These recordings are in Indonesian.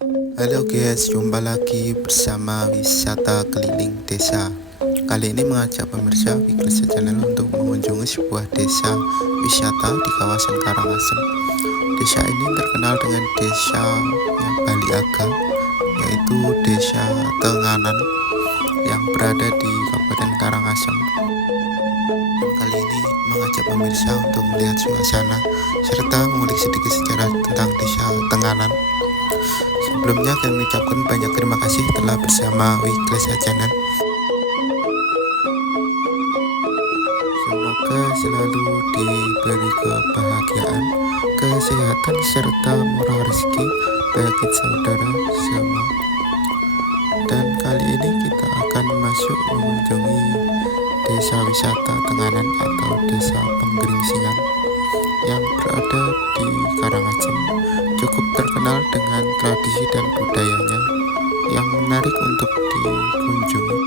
Halo guys, jumpa lagi bersama wisata keliling desa. Kali ini mengajak pemirsa Wiklesa Channel untuk mengunjungi sebuah desa wisata di kawasan Karangasem. Desa ini terkenal dengan desanya Bali Aga, yaitu desa Tenganan yang berada di Kabupaten Karangasem. Kali ini mengajak pemirsa untuk melihat suasana serta mengulik sedikit sejarah tentang desa Tenganan. Sebelumnya kami ucapkan banyak terima kasih telah bersama Wiklesa Channel. Semoga selalu diberi kebahagiaan, kesehatan, serta murah rezeki bagi saudara semua. Dan kali ini kita akan masuk mengunjungi desa wisata Tenganan atau desa Penggeringsingan yang berada di Karangasem, cukup terkenal dengan tradisi dan budayanya yang menarik untuk dikunjungi.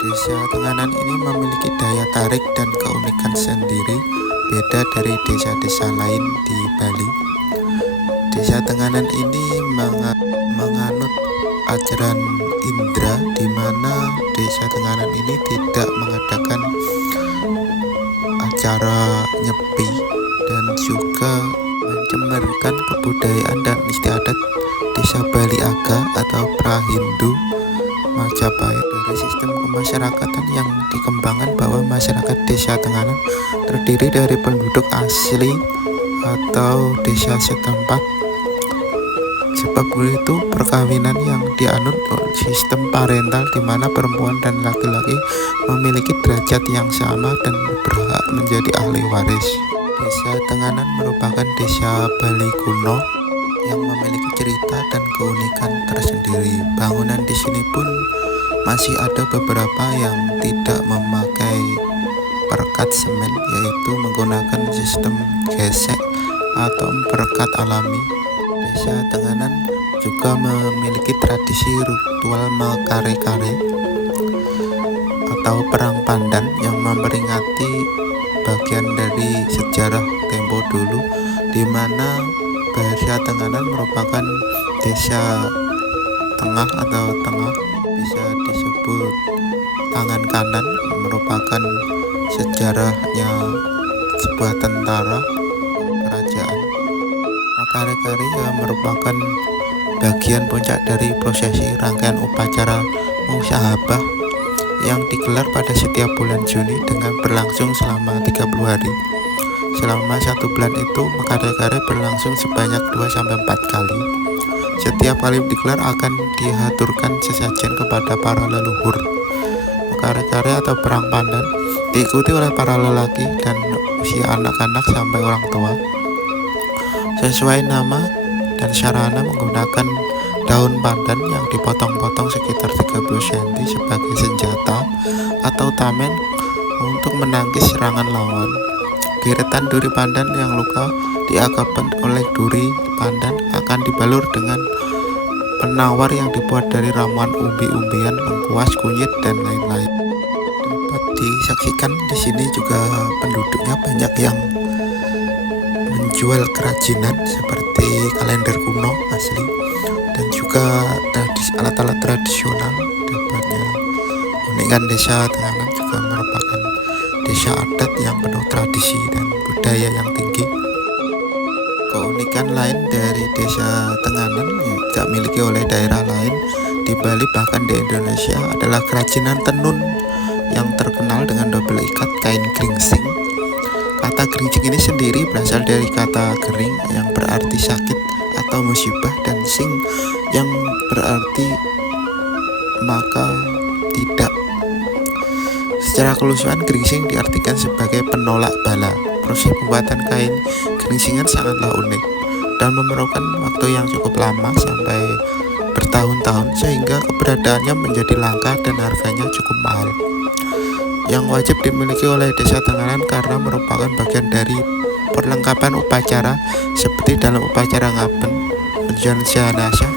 Desa Tenganan ini memiliki daya tarik dan keunikan sendiri, beda dari desa-desa lain di Bali. Desa Tenganan ini menganut ajaran Indra, di mana desa Tenganan ini tidak mengadakan acara nyepi dan juga mencemarkan kebudayaan dan istiadat desa Bali Aga atau Prahindu Majapahit. Dari sistem kemasyarakatan yang dikembangkan bahwa masyarakat desa Tenganan terdiri dari penduduk asli atau desa setempat. Sebab itu perkawinan yang dianut sistem parental, di mana perempuan dan laki-laki memiliki derajat yang sama dan berhak menjadi ahli waris. Desa Tenganan merupakan desa Bali kuno yang memiliki cerita dan keunikan tersendiri. Bangunan di sini pun masih ada beberapa yang tidak memakai perekat semen, yaitu menggunakan sistem gesek atau perekat alami. Desa Tenganan juga memiliki tradisi ritual mekare-kare atau perang pandan yang memperingati bagian dari sejarah tempo dulu, di mana desa Tenganan merupakan desa tengah atau tengah, bisa disebut tangan kanan, merupakan sejarahnya sebuah tentara kerajaan. Kare-kare yang merupakan bagian puncak dari prosesi rangkaian upacara musyahabah yang digelar pada setiap bulan Juni dengan berlangsung selama 30 hari. Selama 1 bulan itu, kare-kare berlangsung sebanyak 2-4 kali. Setiap kali digelar akan dihaturkan sesajen kepada para leluhur. Kare-kare atau perang pandan diikuti oleh para lelaki dan usia anak-anak sampai orang tua. Sesuai nama dan sarana menggunakan daun pandan yang dipotong-potong sekitar 30 cm sebagai senjata atau tameng untuk menangkis serangan lawan. Giretan duri pandan yang luka diagapan oleh duri pandan akan dibalur dengan penawar yang dibuat dari ramuan umbi-umbian, lengkuas, kunyit, dan lain-lain. Dapat disaksikan di sini juga penduduknya banyak yang menjual kerajinan seperti kalender kuno asli dan juga alat-alat tradisional. Dapatnya keunikan desa Tenganan juga merupakan desa adat yang penuh tradisi dan budaya yang tinggi. Keunikan lain dari desa Tenganan yang tidak miliki oleh daerah lain di Bali bahkan di Indonesia adalah kerajinan tenun yang terkenal dengan double ikat kain geringsing. Kata geringsing ini sendiri berasal dari kata gering yang berarti sakit atau musibah, dan sing yang berarti maka tidak. Secara kelusuhan, geringsing diartikan sebagai penolak bala. Proses pembuatan kain geringsingan sangatlah unik dan memerlukan waktu yang cukup lama sampai bertahun-tahun, sehingga keberadaannya menjadi langka dan harganya cukup mahal, yang wajib dimiliki oleh desa Tenganan karena merupakan bagian dari perlengkapan upacara seperti dalam upacara ngaben, penjualan jenazah.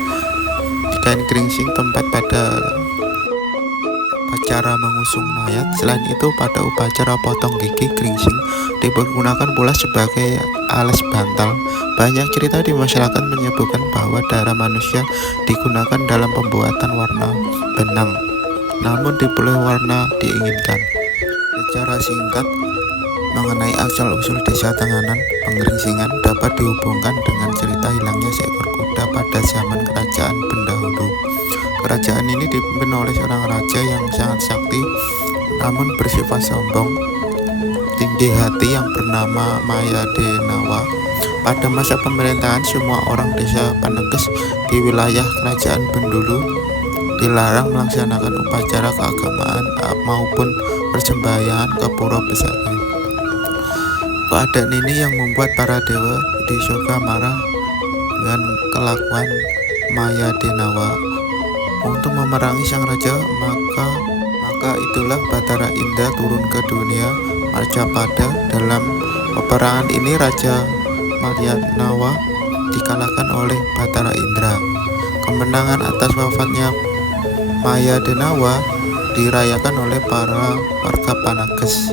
Kain geringsing tempat pada cara mengusung mayat. Selain itu, pada upacara potong gigi gringsing dipergunakan pula sebagai alas bantal. Banyak cerita di masyarakat menyebutkan bahwa darah manusia digunakan dalam pembuatan warna benang, namun dipilih warna diinginkan. Secara singkat, mengenai asal-usul desa Tenganan Pengeringsingan dapat dihubungkan dengan cerita hilangnya seekor kuda pada zaman kerajaan pendahulu. Kerajaan ini dipimpin oleh seorang raja yang sangat sakti namun bersifat sombong, tinggi hati yang bernama Mayadenawa. Pada masa pemerintahan, semua orang desa Paneges di wilayah kerajaan Bendulu dilarang melaksanakan upacara keagamaan maupun persembahyaan ke Pura Besaki. Keadaan ini yang membuat para dewa di surga marah dengan kelakuan Mayadenawa. Untuk memerangi sang raja, maka itulah Bathara Indah turun ke dunia Marcapada. Dalam peperangan ini Raja Mayadenawa dikalahkan oleh Bathara Indra. Kemenangan atas wafatnya Mayadenawa dirayakan oleh para warga Paneges,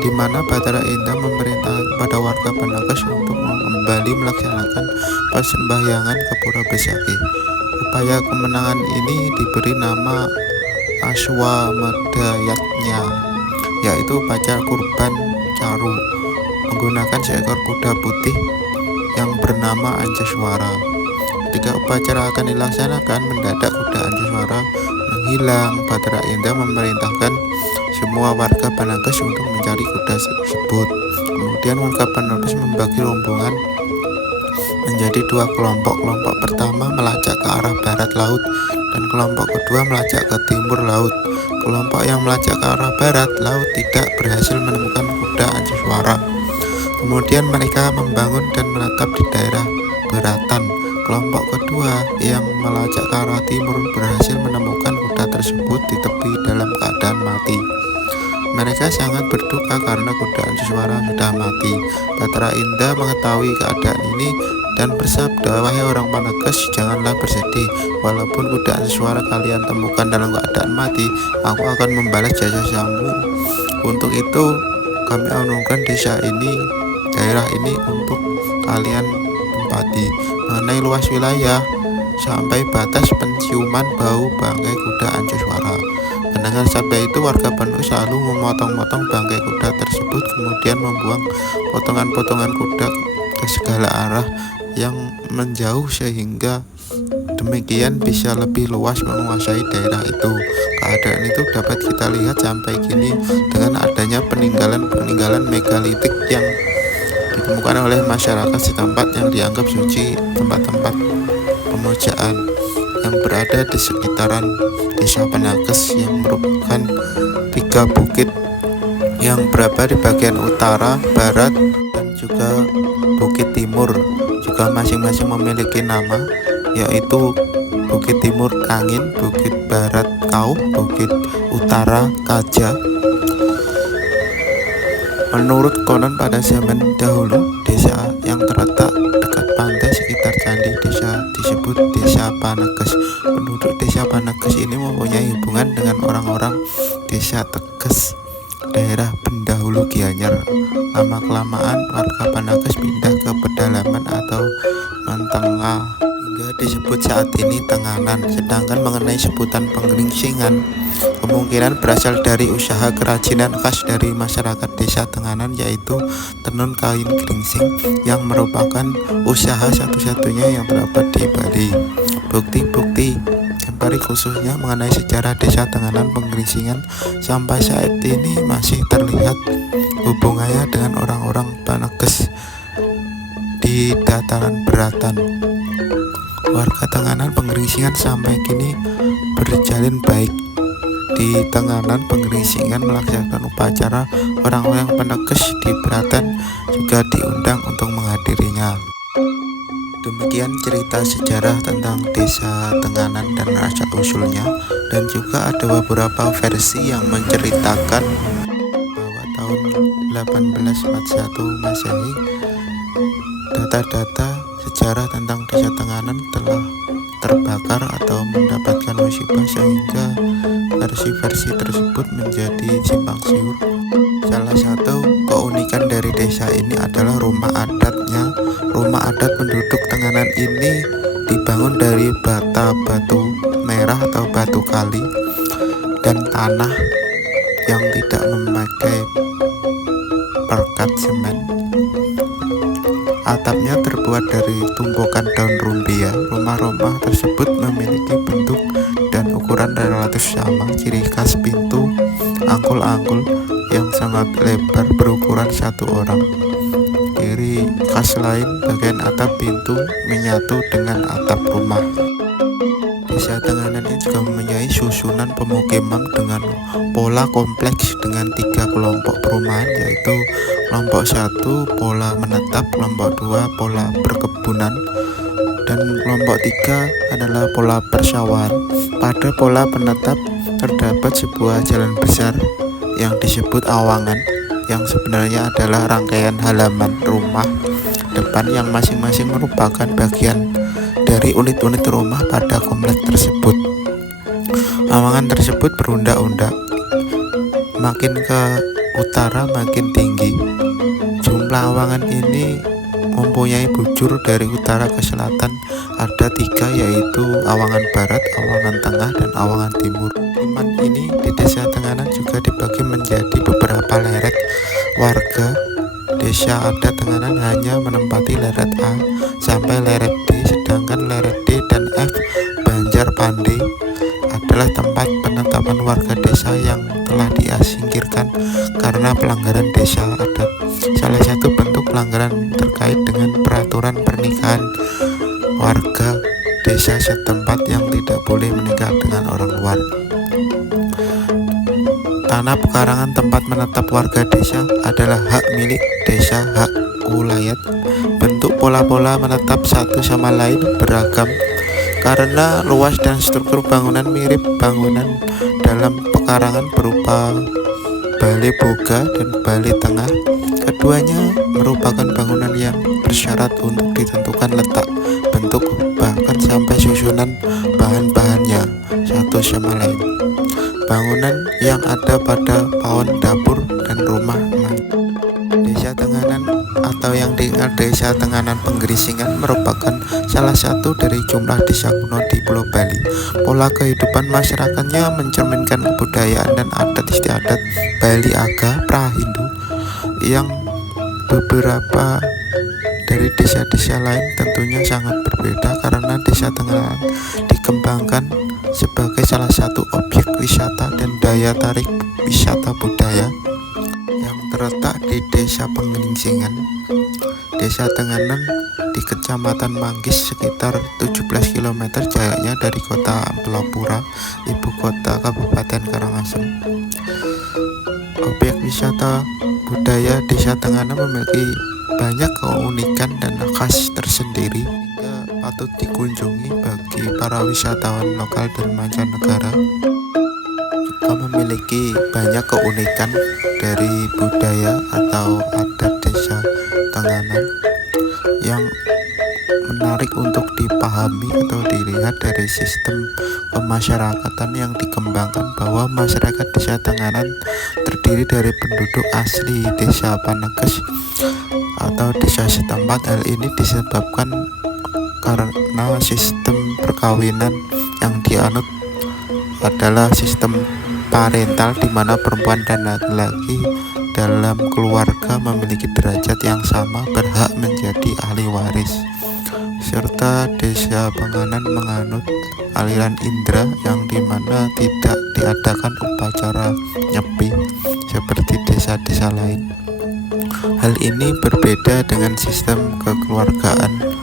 di mana Bathara Indah memerintahkan kepada warga Paneges untuk kembali melaksanakan persembahyangan ke Pura Besaki. Upaya kemenangan ini diberi nama Aswamedayatnya, yaitu upacara kurban caru menggunakan seekor kuda putih yang bernama Anjaswara. Ketika upacara akan dilaksanakan, mendadak kuda Anjaswara menghilang. Bathara Indah memerintahkan semua warga Paneges untuk mencari kuda tersebut. Kemudian warga Paneges membagi rombongan menjadi dua kelompok. Kelompok pertama melacak ke arah barat laut dan kelompok kedua melacak ke timur laut. Kelompok yang melacak ke arah barat laut tidak berhasil menemukan kuda Anjaswara. Kemudian mereka membangun dan menetap di daerah Beratan. Kelompok kedua yang melacak ke arah timur berhasil menemukan kuda tersebut di tepi dalam keadaan mati. Mereka sangat berduka karena kuda Anjaswara sudah mati. Bathara Indah mengetahui keadaan ini dan bersabda, "Wahai orang Paneges, janganlah bersedih. Walaupun kuda Anjaswara kalian temukan dalam keadaan mati, aku akan membalas jasa-jasamu. Untuk itu, kami anugerahkan daerah ini untuk kalian tempati." Mengenai luas wilayah sampai batas penciuman bau bangkai kuda Anjaswara. Mendengar sabda itu, warga Paneges selalu memotong-motong bangkai kuda tersebut, kemudian membuang potongan-potongan kuda ke segala arah yang menjauh sehingga demikian bisa lebih luas menguasai daerah itu. Keadaan itu dapat kita lihat sampai kini dengan adanya peninggalan megalitik yang ditemukan oleh masyarakat setempat yang dianggap suci, tempat-tempat pemujaan yang berada di sekitaran desa Paneges yang merupakan 3 bukit yang berada di bagian utara, barat, dan juga bukit timur. Juga masing-masing memiliki nama, yaitu Bukit Timur Kangin, Bukit Barat Kauh, Bukit Utara Kaja. Menurut konon pada zaman dahulu, desa yang terletak dekat pantai sekitar candi desa disebut Desa Paneges. Penduduk Desa Paneges ini mempunyai hubungan dengan orang-orang Desa Teges, daerah pendahulu Gianyar. Lama-kelamaan warga Paneges pindah ke pedalaman atau Mentengah hingga disebut saat ini Tenganan. Sedangkan mengenai sebutan Pengeringsingan, kemungkinan berasal dari usaha kerajinan khas dari masyarakat desa Tenganan, yaitu tenun kain geringsing yang merupakan usaha satu-satunya yang terdapat di Bali. Bukti-bukti empirik khususnya mengenai sejarah desa Tenganan Pengeringsingan sampai saat ini masih terlihat hubungannya dengan orang-orang Paneges di dataran Beratan. Warga Tenganan Pengeringsingan sampai kini berjalin baik. Di Tenganan Pengeringsingan melaksanakan upacara, orang-orang Paneges di Beratan juga diundang untuk menghadirinya. Demikian cerita sejarah tentang desa Tenganan dan asal-usulnya, dan juga ada beberapa versi yang menceritakan bahwa tahun 1841 Masehi data-data sejarah tentang desa Tenganan telah terbakar atau mendapatkan musibah, sehingga versi-versi tersebut tersebut menjadi simpang siur. Salah satu keunikan dari desa ini adalah rumah adatnya. Rumah adat penduduk Tenganan ini dibangun dari batu merah atau batu kali dan tanah yang tidak memakai perkat semen. Atapnya terbuat dari tumpukan daun rumbia. Rumah-rumah tersebut memiliki bentuk dan ukuran relatif sama. Ciri khas pintu angkul-angkul yang sangat lebar berukuran satu orang. Ciri khas lain, bagian atap pintu menyatu dengan atap rumah. Desa Tenganan ini juga mempunyai susunan pemukiman dengan pola kompleks dengan 3 kelompok perumahan, yaitu kelompok 1 pola menetap, kelompok 2 pola perkebunan, dan kelompok 3 adalah pola persawahan. Pada pola penetap terdapat sebuah jalan besar yang disebut awangan, yang sebenarnya adalah rangkaian halaman rumah depan yang masing-masing merupakan bagian dari unit-unit rumah pada kompleks tersebut. Awangan tersebut berundak-undak, makin ke utara makin tinggi. Jumlah awangan ini mempunyai bujur dari utara ke selatan ada 3, yaitu awangan barat, awangan tengah, dan awangan timur. Pemukiman ini di desa Tenganan juga dibagi menjadi beberapa leret. Warga desa adat Tenganan hanya menempati leret A sampai leret D, sedangkan leret D dan F Banjarpande adalah tempat penetapan warga desa yang telah disingkirkan karena pelanggaran desa adat. Salah satu bentuk pelanggaran terkait dengan peraturan pernikahan warga desa setempat yang tidak boleh menikah dengan orang luar. Tanah pekarangan tempat menetap warga desa adalah hak milik desa, hak ulayat. Bentuk pola-pola menetap satu sama lain beragam karena luas dan struktur bangunan mirip bangunan dalam pekarangan berupa balai boga dan balai tengah. Keduanya merupakan bangunan yang bersyarat untuk ditentukan letak, bentuk, bahkan sampai susunan bahan-bahannya satu sama lain. Bangunan yang ada pada pawon dapur dan rumah desa Tenganan atau yang dikenal desa Tenganan Penggerisingan merupakan salah satu dari jumlah desa kuno di Pulau Bali. Pola kehidupan masyarakatnya mencerminkan kebudayaan dan adat istiadat Bali Aga Prahindu yang beberapa dari desa-desa lain tentunya sangat berbeda karena desa Tenganan dikembangkan sebagai salah satu objek wisata dan daya tarik wisata budaya yang terletak di desa Penggerisingan. Desa Tenganan di Kecamatan Manggis sekitar 17 km jaraknya dari kota Ampelopura, ibu kota Kabupaten Karangasem. Objek wisata budaya desa Tenganan memiliki banyak keunikan dan khas tersendiri patut dikunjungi bagi para wisatawan lokal dan mancanegara. Juga memiliki banyak keunikan dari budaya atau adat desa Tenganan yang menarik untuk dipahami atau dilihat dari sistem pemasyarakatan yang dikembangkan, bahwa masyarakat desa Tenganan terdiri dari penduduk asli desa Paneges atau desa setempat. Hal ini disebabkan karena sistem perkawinan yang dianut adalah sistem parental, di mana perempuan dan laki-laki dalam keluarga memiliki derajat yang sama, berhak menjadi ahli waris. Serta desa Tenganan menganut aliran Indra yang dimana tidak diadakan upacara nyepi seperti desa-desa lain. Hal ini berbeda dengan sistem kekeluargaan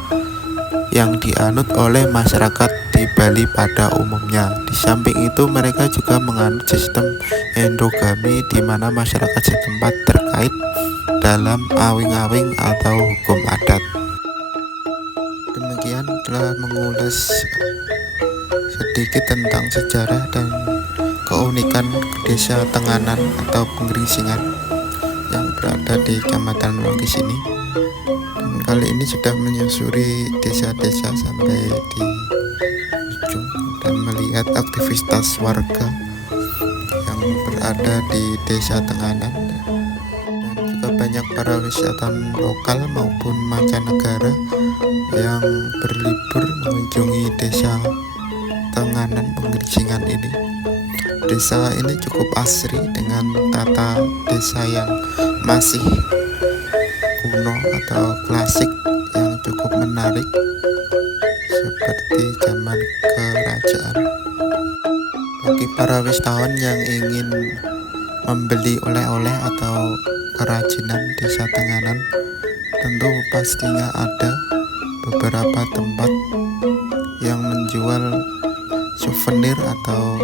yang dianut oleh masyarakat di Bali pada umumnya. Di samping itu mereka juga menganut sistem endogami, di mana masyarakat setempat terkait dalam awing-awing atau hukum adat. Demikian telah mengulas sedikit tentang sejarah dan keunikan desa Tenganan atau Penggerisingan yang berada di Kecamatan Manggis ini. Kali ini sudah menyusuri desa-desa sampai di ujung dan melihat aktivitas warga yang berada di Desa Tenganan, dan juga banyak para wisatawan lokal maupun mancanegara yang berlibur mengunjungi Desa Tenganan Pengeringsingan ini. Desa ini cukup asri dengan tata desa yang masih kuno atau klasik yang cukup menarik seperti zaman kerajaan. Bagi para wisatawan yang ingin membeli oleh-oleh atau kerajinan Desa Tenganan, tentu pastinya ada beberapa tempat yang menjual souvenir atau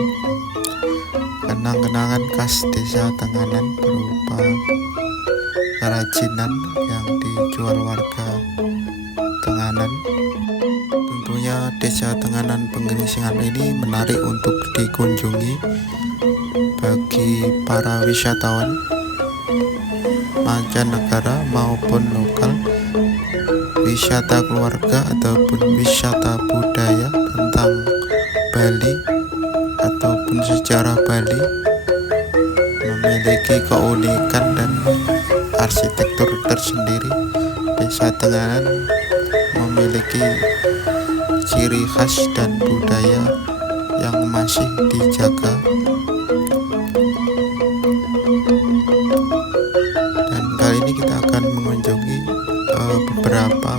kenang-kenangan khas Desa Tenganan berupa kerajinan yang dijual warga Tenganan. Tentunya Desa Tenganan Pengeringsingan ini menarik untuk dikunjungi bagi para wisatawan mancanegara maupun lokal, wisata keluarga ataupun wisata budaya tentang Bali ataupun sejarah Bali. Memiliki keunikan dan arsitektur tersendiri, Desa Tenganan memiliki ciri khas dan budaya yang masih dijaga. Dan kali ini kita akan mengunjungi beberapa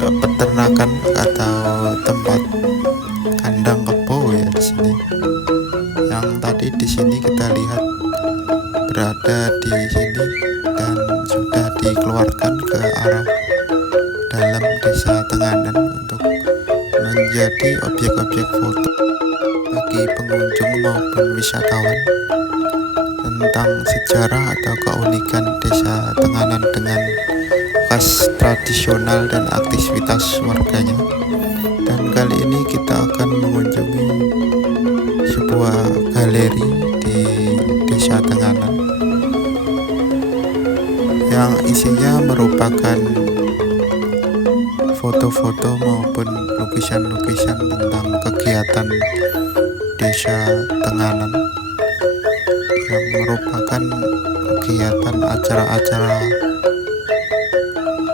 peternakan atau tempat kandang kebo ya di sini. Yang tadi di sini kita lihat berada di sini dan sudah dikeluarkan ke arah dalam Desa Tenganan untuk menjadi objek-objek foto bagi pengunjung maupun wisatawan tentang sejarah atau keunikan Desa Tenganan dengan khas tradisional dan aktivitas warganya. Dan kali ini kita akan mengunjungi sebuah galeri di Desa Tenganan yang isinya merupakan foto-foto maupun lukisan-lukisan tentang kegiatan Desa Tenganan yang merupakan kegiatan acara-acara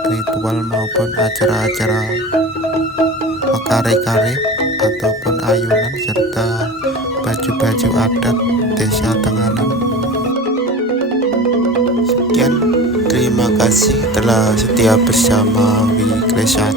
ritual maupun acara-acara kare-kare ataupun ayunan serta baju-baju adat Desa Tenganan. Sekian, terima kasih telah setia bersama Wi Kresat.